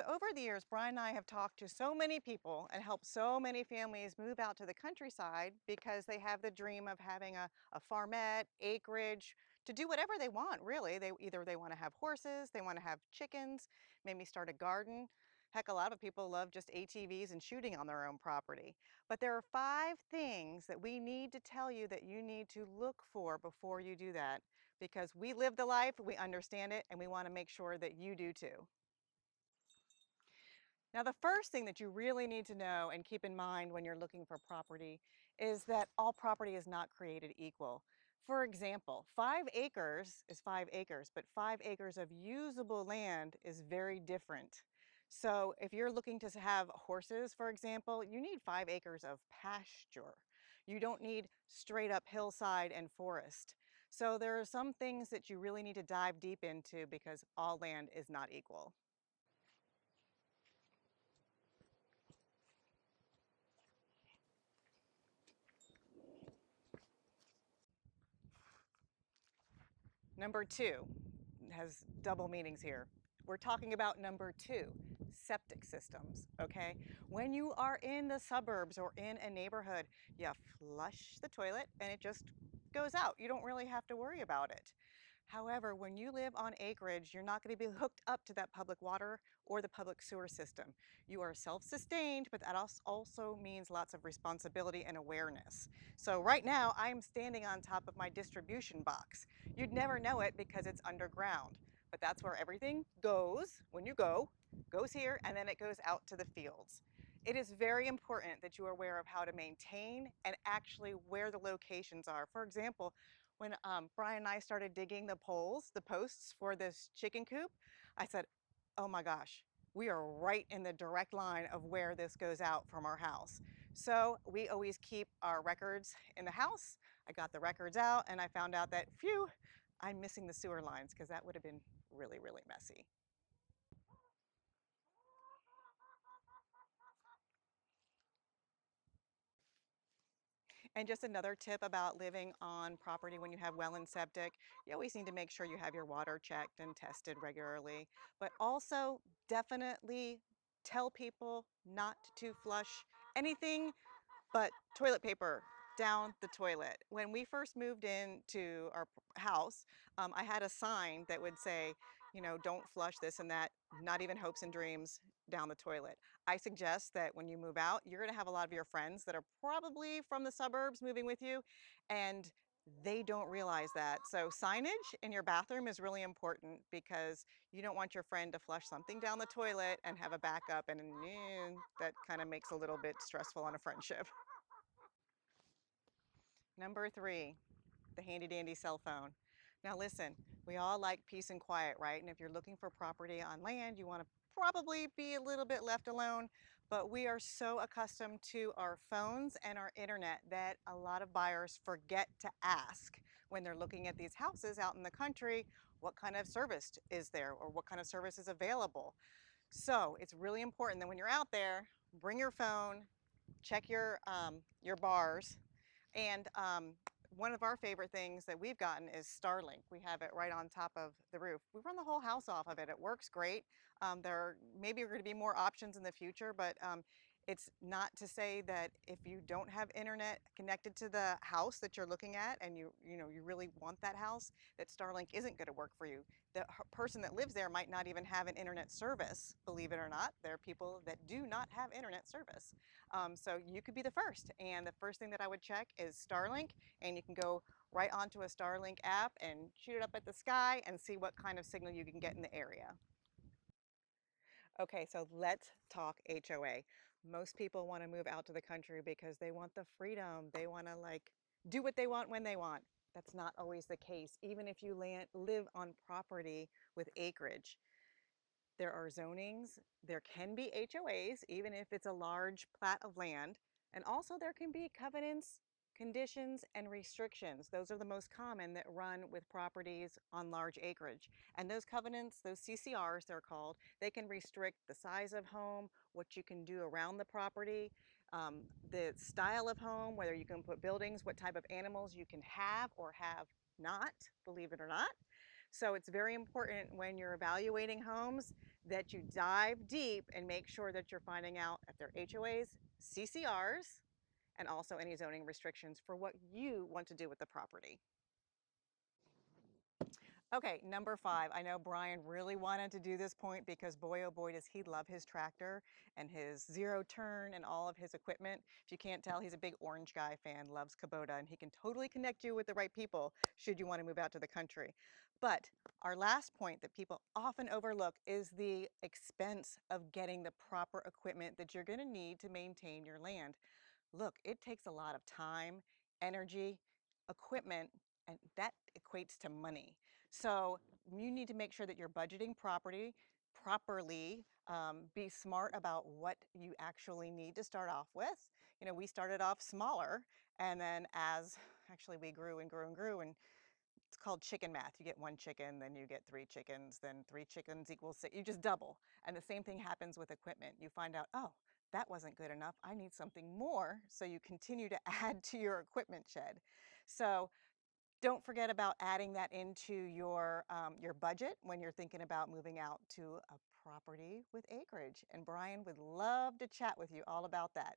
So over the years, Brian and I have talked to so many people and helped so many families move out to the countryside because they have the dream of having a farmette, acreage, to do whatever they want, really. They want to have horses, they want to have chickens, maybe start a garden. Heck, a lot of people love just ATVs and shooting on their own property. But there are 5 things that we need to tell you that you need to look for before you do that, because we live the life, we understand it, and we want to make sure that you do too. Now, the first thing that you really need to know and keep in mind when you're looking for property is that all property is not created equal. For example, 5 acres is 5 acres, but 5 acres of usable land is very different. So if you're looking to have horses, for example, you need 5 acres of pasture. You don't need straight up hillside and forest. So there are some things that you really need to dive deep into because all land is not equal. Number 2 has double meanings here. We're talking about number 2, septic systems, okay? When you are in the suburbs or in a neighborhood, you flush the toilet and it just goes out. You don't really have to worry about it. However, when you live on acreage, you're not going to be hooked up to that public water or the public sewer system. You are self-sustained, but that also means lots of responsibility and awareness. So right now, I'm standing on top of my distribution box. You'd never know it because it's underground, but that's where everything goes when you go, goes here, and then it goes out to the fields. It is very important that you are aware of how to maintain and actually where the locations are. For example, when Brian and I started digging the posts for this chicken coop, I said, oh my gosh, we are right in the direct line of where this goes out from our house. So we always keep our records in the house. I got the records out and I found out that, phew, I'm missing the sewer lines because that would have been really, really messy. And just another tip about living on property when you have well and septic, you always need to make sure you have your water checked and tested regularly, but also definitely tell people not to flush anything but toilet paper down the toilet. When we first moved into our house, I had a sign that would say, you know, don't flush this and that, not even hopes and dreams down the toilet. I suggest that when you move out, you're going to have a lot of your friends that are probably from the suburbs moving with you, and they don't realize that. So signage in your bathroom is really important because you don't want your friend to flush something down the toilet and have a backup, and that kind of makes a little bit stressful on a friendship. Number 3, the handy dandy cell phone. Now listen, we all like peace and quiet, right? And if you're looking for property on land, you want to probably be a little bit left alone, but we are so accustomed to our phones and our internet that a lot of buyers forget to ask when they're looking at these houses out in the country, what kind of service is there or what kind of service is available. So it's really important that when you're out there, bring your phone, check your bars, and one of our favorite things that we've gotten is Starlink. We have it right on top of the roof. We run the whole house off of it. It works great. There maybe are going to be more options in the future, but it's not to say that if you don't have internet connected to the house that you're looking at and you really want that house, that Starlink isn't going to work for you. The person that lives there might not even have an internet service, believe it or not. There are people that do not have internet service. So you could be the first. And the first thing that I would check is Starlink, and you can go right onto a Starlink app and shoot it up at the sky and see what kind of signal you can get in the area. Okay, so let's talk HOA. Most people want to move out to the country because they want the freedom. They want to like do what they want when they want. That's not always the case. Even if you live on property with acreage, there are zonings, there can be HOAs, even if it's a large plat of land, and also there can be covenants, conditions, and restrictions. Those are the most common that run with properties on large acreage. And those covenants, those CCRs they're called, they can restrict the size of home, what you can do around the property, the style of home, whether you can put buildings, what type of animals you can have or have not, believe it or not. So it's very important when you're evaluating homes that you dive deep and make sure that you're finding out if they're HOAs, CCRs, and also any zoning restrictions for what you want to do with the property. Okay, number 5. I know Brian really wanted to do this point because boy, oh boy, does he love his tractor and his zero turn and all of his equipment. If you can't tell, he's a big Orange Guy fan, loves Kubota, and he can totally connect you with the right people should you want to move out to the country. But our last point that people often overlook is the expense of getting the proper equipment that you're going to need to maintain your land. Look, it takes a lot of time, energy, equipment, and that equates to money. So you need to make sure that you're budgeting properly, be smart about what you actually need to start off with. You know, we started off smaller, and then as actually we grew and grew and grew, and it's called chicken math. You get 1 chicken, then you get 3 chickens, then 3 chickens equals 6. You just double. And the same thing happens with equipment. You find out, oh, that wasn't good enough. I need something more. So you continue to add to your equipment shed. So don't forget about adding that into your budget when you're thinking about moving out to a property with acreage. And Brian would love to chat with you all about that.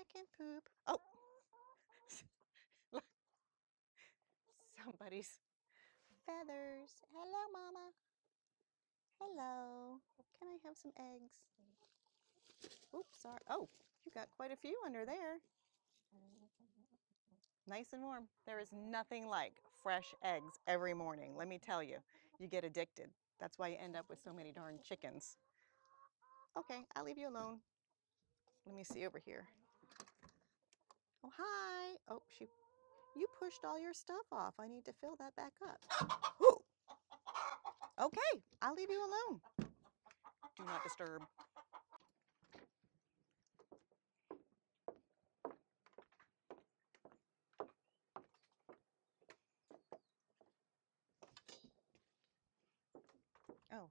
Chicken poop. Oh, somebody's feathers. Hello, Mama. Hello. Can I have some eggs? Oops, sorry. Oh, you got quite a few under there. Nice and warm. There is nothing like fresh eggs every morning. Let me tell you, you get addicted. That's why you end up with so many darn chickens. Okay, I'll leave you alone. Let me see over here. Oh, hi. Oh, you pushed all your stuff off. I need to fill that back up. Ooh. Okay, I'll leave you alone. Do not disturb. Oh,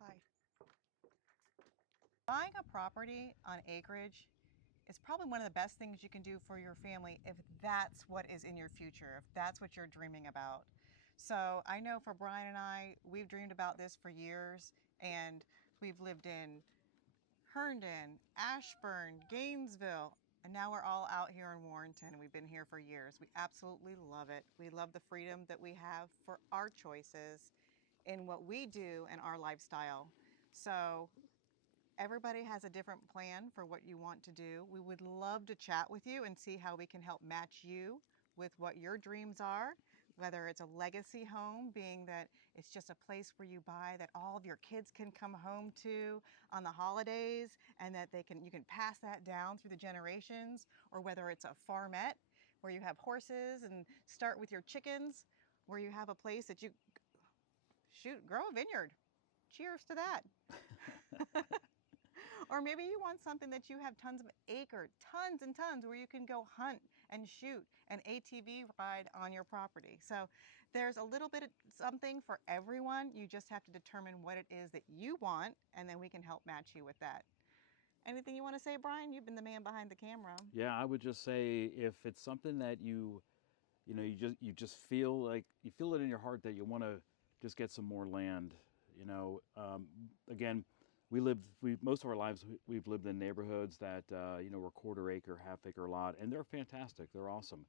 hi. Buying a property on acreage is probably one of the best things you can do for your family if that's what is in your future, if that's what you're dreaming about. So I know for Brian and I, we've dreamed about this for years, and we've lived in Herndon, Ashburn, Gainesville, and now we're all out here in Warrenton, and we've been here for years. We absolutely love it. We love the freedom that we have for our choices in what we do and our lifestyle. So everybody has a different plan for what you want to do. We would love to chat with you and see how we can help match you with what your dreams are, whether it's a legacy home, being that it's just a place where you buy that all of your kids can come home to on the holidays and that you can pass that down through the generations, or whether it's a farmette where you have horses and start with your chickens, where you have a place that you grow a vineyard. Cheers to that. Or maybe you want something that you have tons of tons and tons, where you can go hunt and shoot an ATV ride on your property. So there's a little bit of something for everyone. You just have to determine what it is that you want, and then we can help match you with that. Anything you want to say, Brian? You've been the man behind the camera. Yeah, I would just say if it's something that you just feel like you feel it in your heart that you want to just get some more land. Again, we most of our lives we've lived in neighborhoods that were quarter acre, half acre lot, and they're fantastic. They're awesome.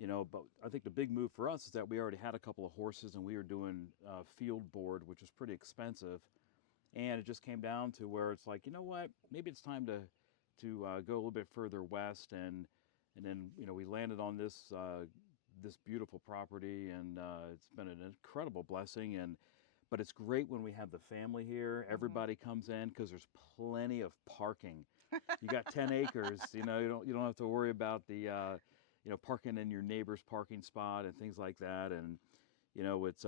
But I think the big move for us is that we already had a couple of horses and we were doing field board, which was pretty expensive. And it just came down to where it's like, you know what, maybe it's time to go a little bit further west, and then we landed on this beautiful property, and it's been an incredible blessing. But it's great when we have the family here. Everybody comes in because there's plenty of parking. You got 10 acres, you don't have to worry about the parking in your neighbor's parking spot and things like that. And it's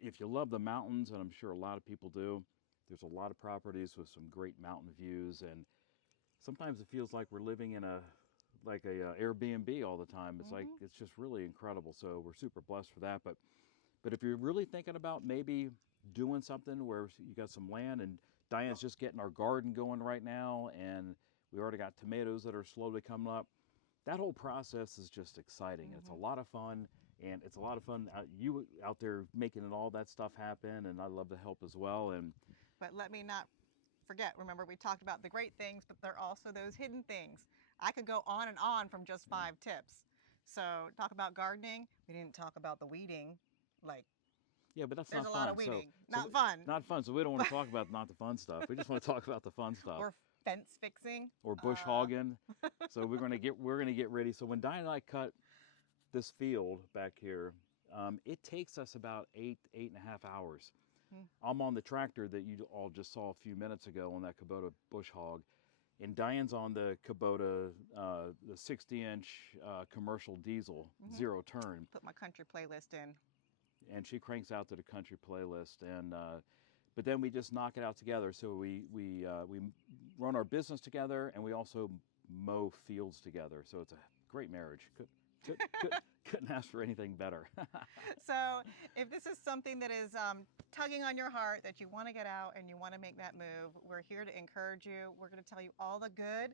if you love the mountains, and I'm sure a lot of people do, there's a lot of properties with some great mountain views, and sometimes it feels like we're living in a Airbnb all the time. It's like it's just really incredible. So we're super blessed for that. But if you're really thinking about maybe doing something where you got some land, and Diane's just getting our garden going right now, and We already got tomatoes that are slowly coming up. That whole process is just exciting. It's a Hmm. lot of fun, and it's a lot of fun you out there making all that stuff happen, and I love to help as well. And But let me not forget, remember we talked about the great things, but there are also those hidden things. I could go on and on from just yeah, 5 tips. So talk about gardening, we didn't talk about the weeding. Like, yeah, but that's there's not a lot of fun. So weeding, not fun. not fun. So we don't want to talk about not the fun stuff. We just want to talk about the fun stuff. Or fence fixing. Or bush hogging. So we're gonna get ready. So when Diane and I cut this field back here, it takes us about 8.5 hours. Hmm. I'm on the tractor that you all just saw a few minutes ago on that Kubota bush hog, and Diane's on the Kubota, the 60-inch commercial diesel Hmm. zero turn, Put my country playlist in. and she cranks out to the country playlist. And but then we just knock it out together. So we run our business together, and we also mow fields together. So it's a great marriage. Couldn't ask for anything better. So if this is something that is tugging on your heart, that you want to get out and you want to make that move, we're here to encourage you. We're going to tell you all the good,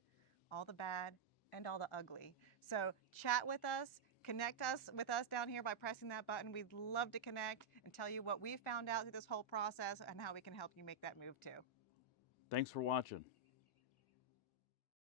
all the bad, and all the ugly. So chat with us, connect us with us down here by pressing that button. We'd love to connect and tell you what we found out through this whole process and how we can help you make that move too. Thanks for watching.